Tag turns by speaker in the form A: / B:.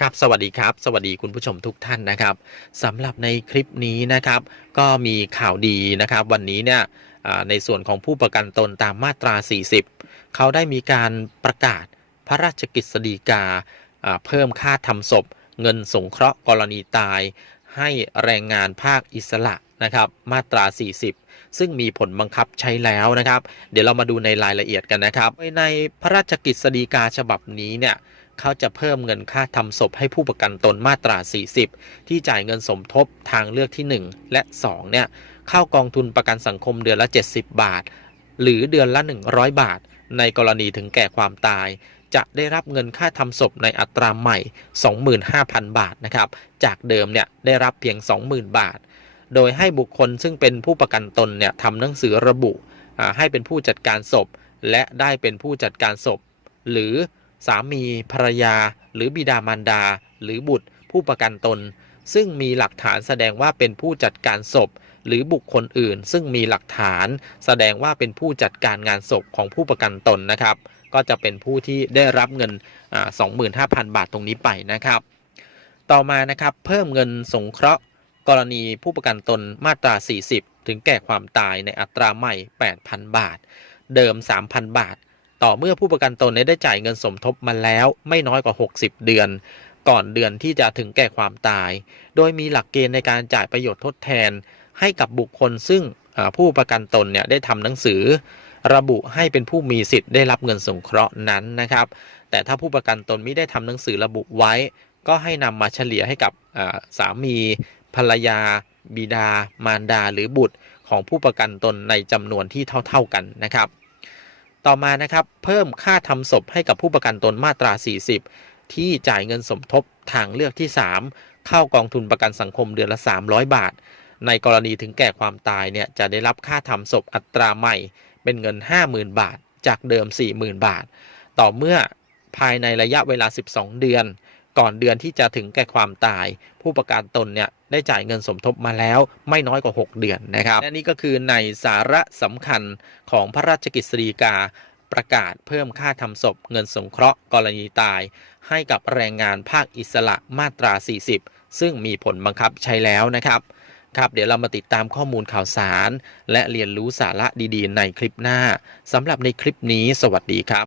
A: ครับสวัสดีครับ สวัสดีคุณผู้ชมทุกท่านนะครับสำหรับในคลิปนี้นะครับ ก็มีข่าวดีนะครับ วันนี้เนี่ยในส่วนของผู้ประกันตนตามมาตรา 40 เขาได้มีการประกาศพระราชกฤษฎีกาเพิ่มค่าทำศพ เงินสงเคราะห์กรณีตาย ให้แรงงานภาคอิสระนะครับมาตรา 40 ซึ่งมีผลบังคับใช้แล้วนะครับ เดี๋ยวเรามาดูในรายละเอียดกันนะครับ ในพระราชกฤษฎีกาฉบับนี้เนี่ย เขาจะเพิ่มเงินค่าทำศพให้ผู้ประกันตนมาตรา 40 ที่จ่ายเงินสมทบทางเลือกที่ 1 และ 2 เนี่ย เข้ากองทุนประกันสังคมเดือนละ 70 บาท หรือเดือนละ 100 บาท ในกรณีถึงแก่ความตาย จะได้รับเงินค่าทำศพในอัตราใหม่ 25,000 บาทนะครับ จากเดิมเนี่ยได้รับเพียง 20,000 บาท โดยให้บุคคลซึ่งเป็นผู้ประกันตนเนี่ยทำหนังสือระบุให้เป็นผู้จัดการศพ และได้เป็นผู้จัดการศพ หรือ สามีภรรยา หรือบิดามารดา หรือบุตร ผู้ประกันตน ซึ่งมีหลักฐานแสดงว่าเป็นผู้จัดการศพ หรือบุคคลอื่น ซึ่งมีหลักฐาน แสดงว่าเป็นผู้จัดการงานศพของผู้ประกันตนนะครับ ก็จะเป็นผู้ที่ได้รับเงิน 25,000 บาทตรงนี้ไปนะครับ ต่อมานะครับเพิ่มเงินสงเคราะห์ กรณีผู้ประกันตนมาตรา 40 ถึงแก่ความตายในอัตราใหม่ 8,000 บาท เดิม 3,000 บาท ต่อเมื่อผู้ประกันตนได้จ่ายเงินสมทบมาแล้วไม่น้อยกว่า 60 เดือน ก่อนเดือนที่จะถึงแก่ความตาย โดยมีหลักเกณฑ์ในการจ่ายประโยชน์ทดแทน ให้กับบุคคลซึ่งผู้ประกันตนเนี่ยได้ทำหนังสือ ระบุให้เป็นผู้มีสิทธิ์ได้รับเงินสงเคราะห์นั้นนะครับ แต่ถ้าผู้ประกันตนไม่ได้ทำหนังสือระบุไว้ ก็ให้นำมาเฉลี่ยให้กับสามีภรรยา บิดา มารดา หรือบุตรของผู้ประกันตนในจำนวนที่เท่า ๆกันนะครับ ต่อมานะครับเพิ่มค่าทำศพให้กับผู้ประกันตนมาตรา 40 ที่จ่ายเงินสมทบทางเลือกที่ 3 เข้ากองทุนประกันสังคมเดือนละ 300 บาท ในกรณีถึงแก่ความตายเนี่ยจะได้รับค่าทำศพอัตราใหม่เป็นเงิน 50,000 บาท จากเดิม 40,000 บาท ต่อเมื่อภายในระยะเวลา 12 เดือน ก่อนเดือนที่จะถึงแก่ความตาย ผู้ประกันตนเนี่ยได้จ่ายเงินสมทบมาแล้วไม่น้อยกว่า 6 เดือนนะครับ และนี่ก็คือในสาระสำคัญของพระราชกฤษฎีกาประกาศเพิ่มค่าทำศพเงินสงเคราะห์กรณีตาย ให้กับแรงงานภาคอิสระมาตรา 40 ซึ่งมีผลบังคับใช้แล้วนะครับครับเดี๋ยวเรามาติดตามข้อมูลข่าวสาร และเรียนรู้สาระดีๆ ในคลิปหน้าสำหรับในคลิปนี้ สวัสดีครับ